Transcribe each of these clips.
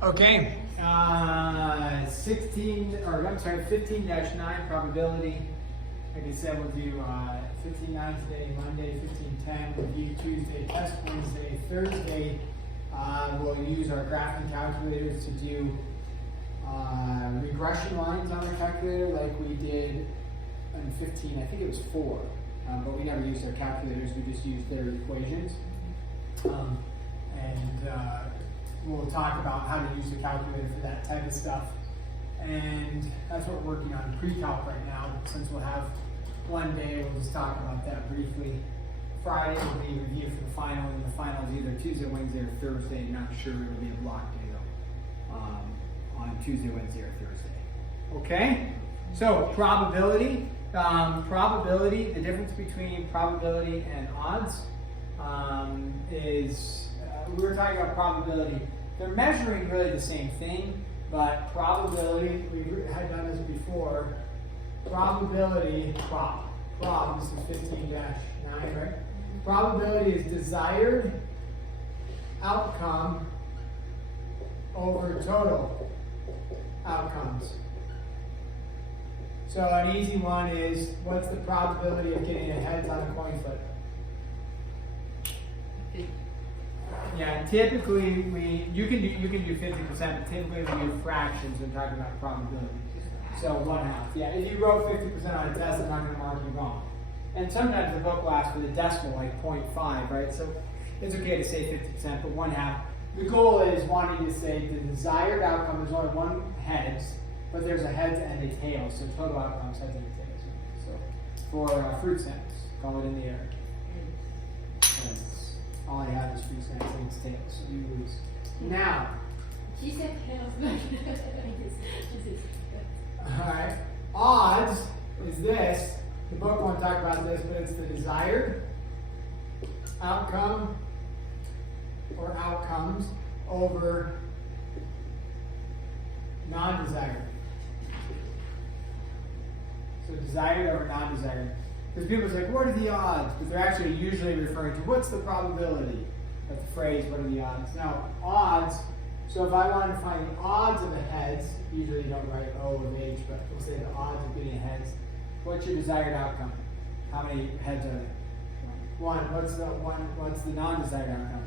Okay, 15-9 probability. Like I said, we'll do 15-9 today, Monday, 15-10, review Tuesday, test Wednesday, Thursday. We'll use our graphing calculators to do regression lines on our calculator like we did in 15, I think it was 4. But we never used our calculators, we just used their equations. We'll talk about how to use the calculator for that type of stuff. And that's what we're working on pre-calc right now. Since we'll have one day, we'll just talk about that briefly. Friday will be review for the final, and the final is either Tuesday, Wednesday, or Thursday. Not sure, it'll be a block day though, on Tuesday, Wednesday, or Thursday. Okay? So, probability. Probability, the difference between probability and odds is, we were talking about probability. They're measuring really the same thing, but probability, we had done this before, probability, this is 15-9, right? Probability is desired outcome over total outcomes. So an easy one is, what's the probability of getting a heads on a coin flip? Yeah, typically you can do 50%, but typically we do fractions when talking about probability. So 1/2. Yeah, if you wrote 50% on a test, I'm not going to mark you wrong. And sometimes the book will ask for the decimal, like 0.5, right? So it's okay to say 50%, but 1/2. The goal is wanting to say the desired outcome is only one heads, but there's a heads and a tail, so total outcomes heads and a tails. So for fruit snacks, call it in the air. Heads. All I have is fruit snacks and it's tails, so you lose. Now. She said tails. Alright, odds is this. The book won't talk about this, but it's the desired outcome or outcomes over non-desired. So desired over non-desired. Because people say, what are the odds? But they're actually usually referring to what's the probability. That's the phrase, what are the odds? Now, odds, so if I wanted to find the odds of the heads, usually you don't write O of H, but we'll say the odds of getting heads. What's your desired outcome? How many heads are there? 1. What's the non-desired outcome?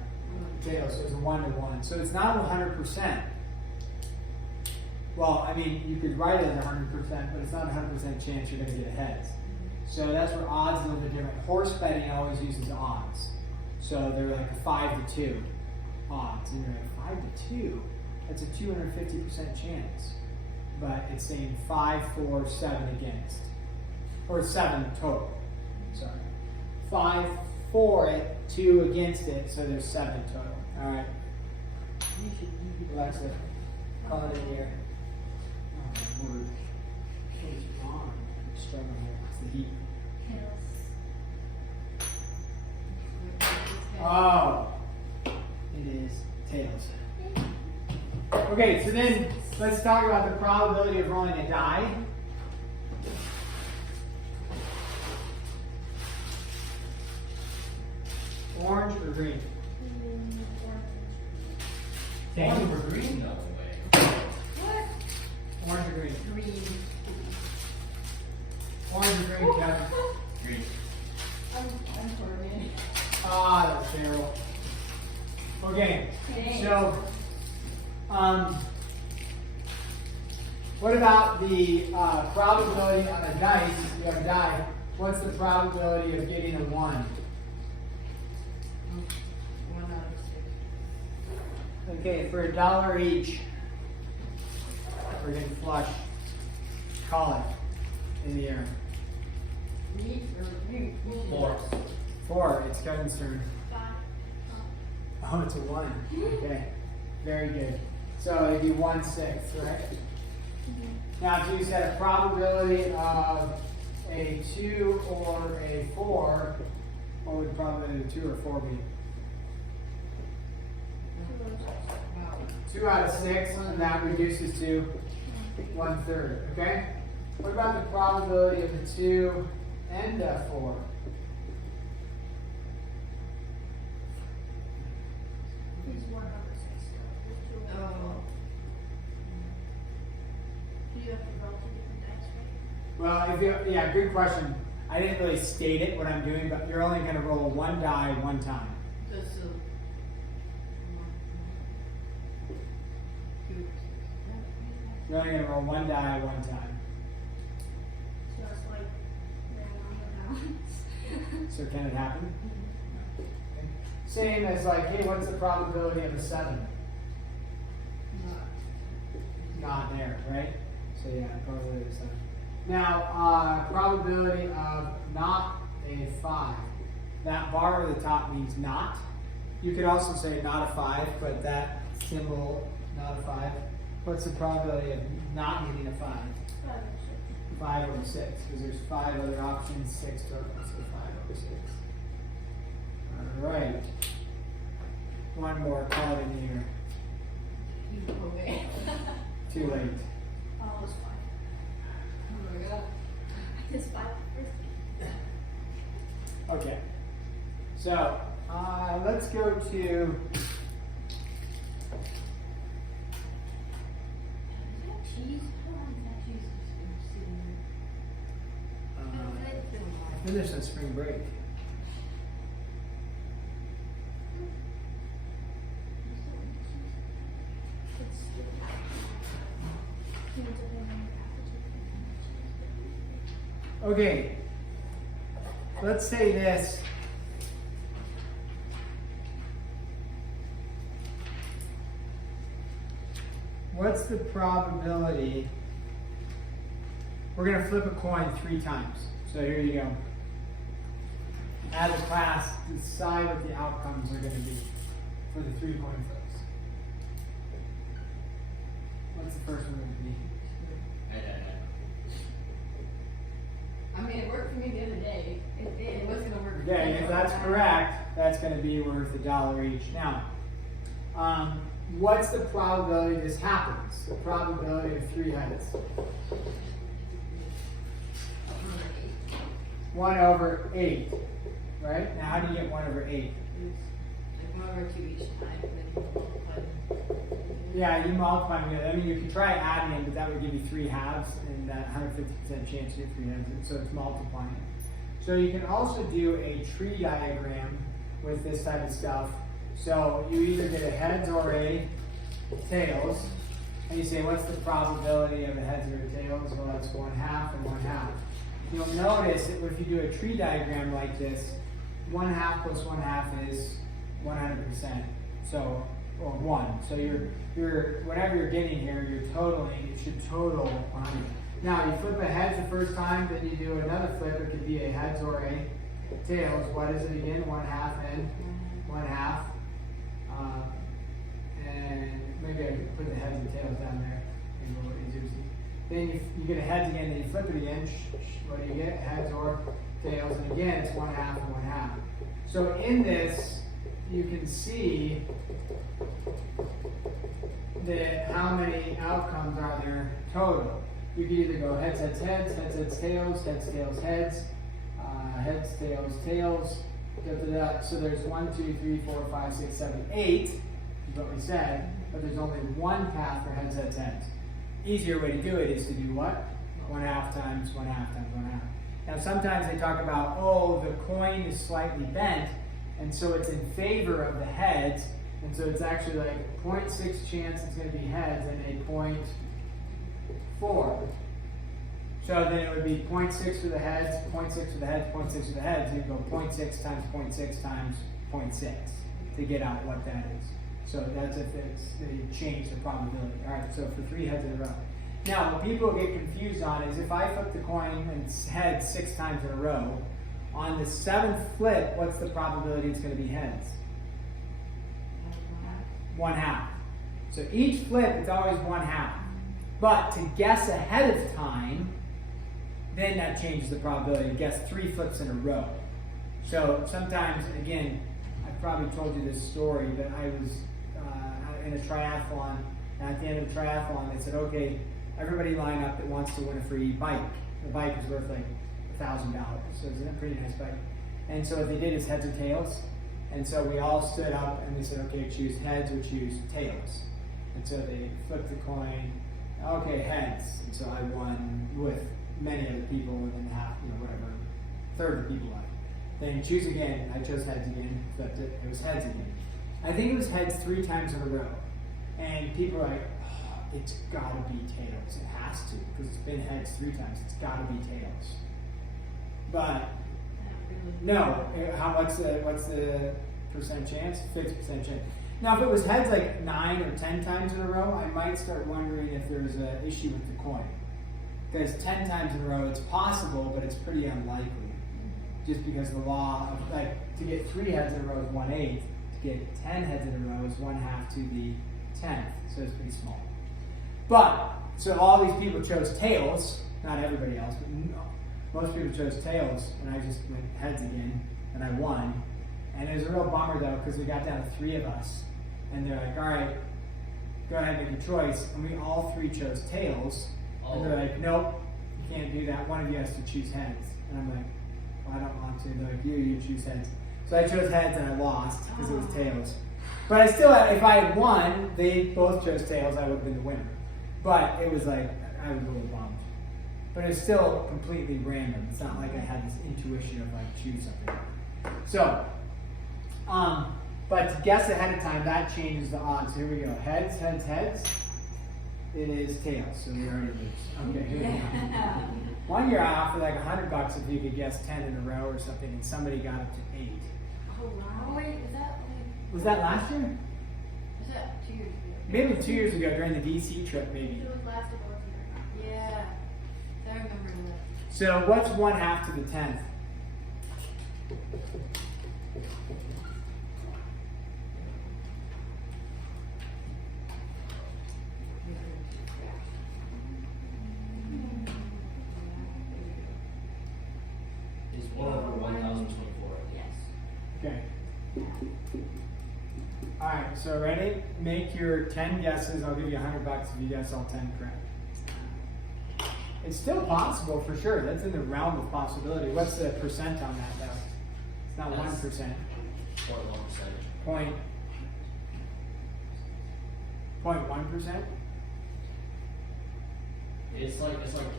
Tails. So it's a 1-to-1. So it's not 100%. Well, I mean, you could write it as 100%, but it's not a 100% chance you're going to get heads. So that's where odds are a little bit different. Horse betting always uses odds. So they're like a 5-to-2 odds. And you're like, 5-to-2? That's a 250% chance. But it's saying 5, 4, 7 against. Or 7 total. Sorry. 5, 4, 2 against it, so there's 7 total. Alright. Alexa, call it in here. Oh, my word. What's wrong? I'm struggling here. It's the heat. Oh. It is tails. Okay, so then let's talk about the probability of rolling a die. Orange or green? Orange or green? No way. What? Orange or green? Green. Orange or green, Kevin? Green. I'm tormented. Ah, that's terrible. Okay, Thanks. so, what about the probability on a dice? You have a die. What's the probability of getting a 1? 1 out of 6. Okay, for $1 each, we're getting flush. Call it in the air. Green or green? 4. 4, it's Kevin's turn. 5. Oh, it's a 1. Okay, very good. So it'd be 1/6, right? Now, if you said a probability of a 2 or a 4, what would the probability of 2 or 4 be? 2 out of 6, and that reduces to 1/3, okay? What about the probability of the 2 and a 4? Well, if you, yeah, good question. I didn't really state it what I'm doing, but you're only going to roll one die one time. Just so. 2, 6, 7, 8, 9. You're only going to roll one die one time. So it's like random amounts. So can it happen? Same as like, hey, what's the probability of a 7? Not there, right? So yeah, probability of 7. Now, probability of not a 5. That bar at the top means not. You could also say not a 5, but that symbol, not a 5. What's the probability of not getting a 5? 5 over 6, because there's 5 other options, 6 totals, so 5 over 6. Alright. One more, call it in here. You obey. Too late. Almost 5. Oh my god. It's 5 first. Okay. So, let's go to Cheese? How long is that cheese sitting there? It's been a while. I finished on spring break. Okay. Let's say this. What's the probability? We're going to flip a coin 3 times. So here you go. As a class, decide what the outcomes are going to be for the 3 coin flips. What's the first one going to be? I mean, it worked for me the other day. It did. It wasn't gonna work. for Okay, me. if that's correct, that's going to be worth $1 each. Now, what's the probability this happens? The probability of 3 heads. 1 over 8, right? Now, how do you get 1 over 8? Like 1 over 2 each time, and then you multiply them. Yeah, you multiply them together. I mean, you can try adding them, but that would give you 3 halves and that 150% chance to get 3 heads. So it's multiplying. So you can also do a tree diagram with this type of stuff. So you either get a heads or a tails, and you say, what's the probability of a heads or a tails? Well, that's 1/2 and 1/2. You'll notice that if you do a tree diagram like this, 1/2 plus 1/2 is 100%. So, or 1. So you're whatever you're getting here, you're totaling. It should total 100. Now you flip a heads the first time, then you do another flip. It could be a heads or a tails. What is it again? 1/2 and 1/2. And maybe I could put the heads and tails down there. Maybe a little easier to see. Then you get a heads again, then you flip it again. What do you get? Heads or tails. And again, it's 1/2 and 1/2. So in this, you can see that how many outcomes are there total. You can either go heads, heads, heads, heads, heads, tails, heads, tails, heads, heads, tails, tails, da, da, da. So there's 1, 2, 3, 4, 5, 6, 7, 8, is what we said, but there's only one path for heads, heads, heads. Easier way to do it is to do what? 1/2 times 1/2 times 1/2. Now sometimes they talk about, oh, the coin is slightly bent, and so it's in favor of the heads, and so it's actually like 0.6 chance it's going to be heads and a 0.4. So then it would be 0.6 for the heads, 0.6 for the heads, 0.6 for the heads, and you go 0.6 times 0.6 times 0.6 to get out what that is. So that's if they change the probability. All right, so for 3 heads in a row. Now, what people get confused on is if I flip the coin and heads 6 times in a row, on the 7th flip, what's the probability it's going to be heads? 1/2. So each flip, it's always 1/2. But to guess ahead of time, then that changes the probability to guess 3 flips in a row. So sometimes, again, I've probably told you this story, but I was in a triathlon, and at the end of the triathlon, they said, okay, everybody line up that wants to win a free bike. The bike is worth like $1,000, so it's a pretty nice bike. And so what they did is heads or tails. And so we all stood up and we said, okay, choose heads or choose tails. And so they flipped the coin, okay, heads. And so I won with many other people within half, whatever, third of the people left. Then choose again. I chose heads again. Flipped it. It was heads again. I think it was heads 3 times in a row. And people are like, oh, it's gotta be tails. It has to, because it's been heads 3 times. It's gotta be tails. But no, what's the percent chance? 50% chance. Now, if it was heads like 9 or 10 times in a row, I might start wondering if there's an issue with the coin. Because 10 times in a row, it's possible, but it's pretty unlikely. Just because the law of, like, to get 3 heads in a row is 1/8. To get 10 heads in a row is 1/2 to the 10th. So it's pretty small. But, so all these people chose tails. Not everybody else, but most people chose tails. And I just went heads again, and I won. And it was a real bummer, though, because we got down to 3 of us. And they're like, all right, go ahead and make a choice. And we all 3 chose tails. And they're like, nope, you can't do that. One of you has to choose heads. And I'm like, well, I don't want to. They're like, you choose heads. So I chose heads and I lost because it was tails. But I still, if I had won, they both chose tails, I would have been the winner. But it was like, I was a little bummed. But it's still completely random. It's not like I had this intuition of like, choose something. So, but to guess ahead of time, that changes the odds. Here we go. Heads, heads, heads. It is tails, so we already lose. Okay, here we go. One year I offered like $100 if you could guess 10 in a row or something, and somebody got up to 8. Oh wow. Wait, is that Was that last year? is that 2 years ago? Maybe 2 years ago during the DC trip, maybe. It was last abortion. Yeah. I remember that. So what's 1/2 to the 10th? Is 1 over 1,024. Yes. Okay. All right, so ready? Make your 10 guesses. I'll give you $100 if you guess all 10 correct. It's still possible for sure. That's in the realm of possibility. What's the percent on that though? It's not 1%. 0.1%. Point 0.1%? It's around 0.1%.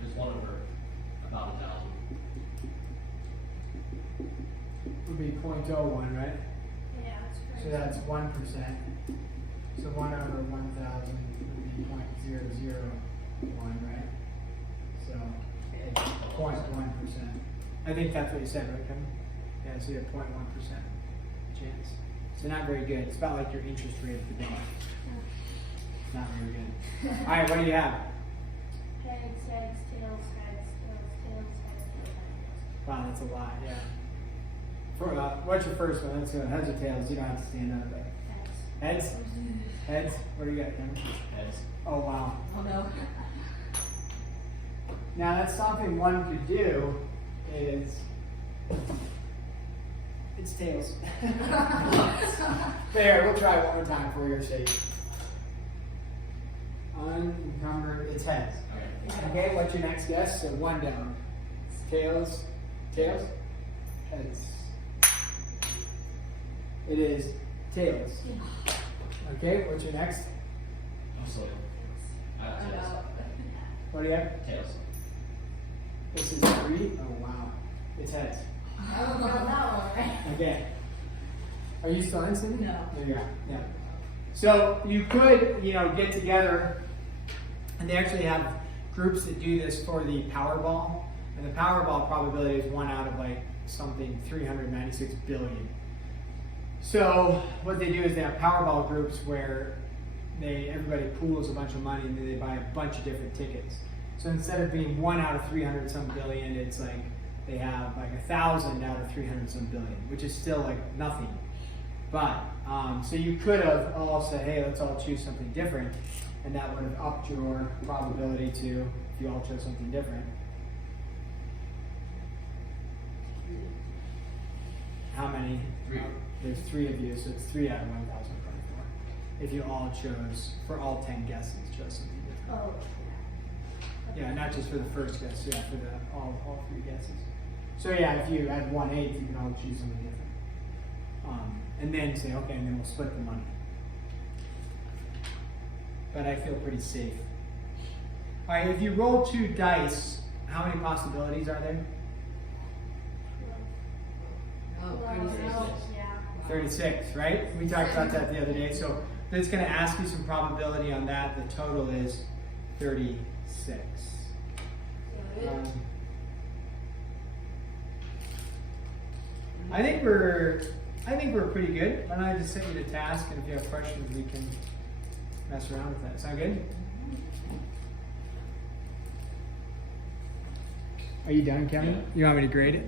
There's 1 over about 1,000. Would be 0.01, right? Yeah, that's crazy. So that's 1%. So 1 over 1,000 would be 0.001, right? So 0.1%. I think that's what you said, right, Kevin? Yeah, so you have 0.1% chance. So not very good. It's about like your interest rate at the bank. Not very good. All right, what do you have? Heads, heads, tails, heads, tails, tails, heads, tails, heads. Wow, that's a lot, yeah. For, what's your first one? Let's go. Heads or tails? You don't have to stand up. But Heads. heads? Heads? What do you got, Kevin? Heads. Oh, wow. Oh no. Now that's something one could do is it's tails. There, we'll try it one more time for your sake. Unencumbered, it's heads. Okay. Okay, what's your next guess? So 1 down. Tails. Tails? Heads. It is tails. Okay, what's your next? I'm sorry. I Tails. know. What do you have? Tails. This is 3. Oh wow. It's heads. I don't know that one, right? Okay. Are you still in, Cindy? No. There you are. Yeah. So you could, get together, and they actually have groups that do this for the Powerball, and the Powerball probability is 1 out of like something 396 billion. So what they do is they have Powerball groups where everybody pools a bunch of money and then they buy a bunch of different tickets. So instead of being 1 out of 300 some billion, it's like they have like 1,000 out of 300 some billion, which is still like nothing. But so you could have all said, hey, let's all choose something different, and that would have upped your probability to if you all chose something different. How many? 3. There's 3 of you, so it's 3 out of 1,024. If you all chose, for all 10 guesses, chose something different. Oh. Yeah, not just for the first guess, yeah, for all 3 guesses. So yeah, if you had 1/8, you can all choose something different. And then say, okay, and then we'll split the money. But I feel pretty safe Alright, if you roll 2 dice, how many possibilities are there? Oh, Well, 36. no, yeah. 36, right? We talked about that the other day. So it's going to ask you some probability on that. The total is 36. Um, I think we're pretty good. Why don't I just set you to task, and if you have questions, we can mess around with that. Sound good? Are you done, Kevin? Yeah. You want me to grade it?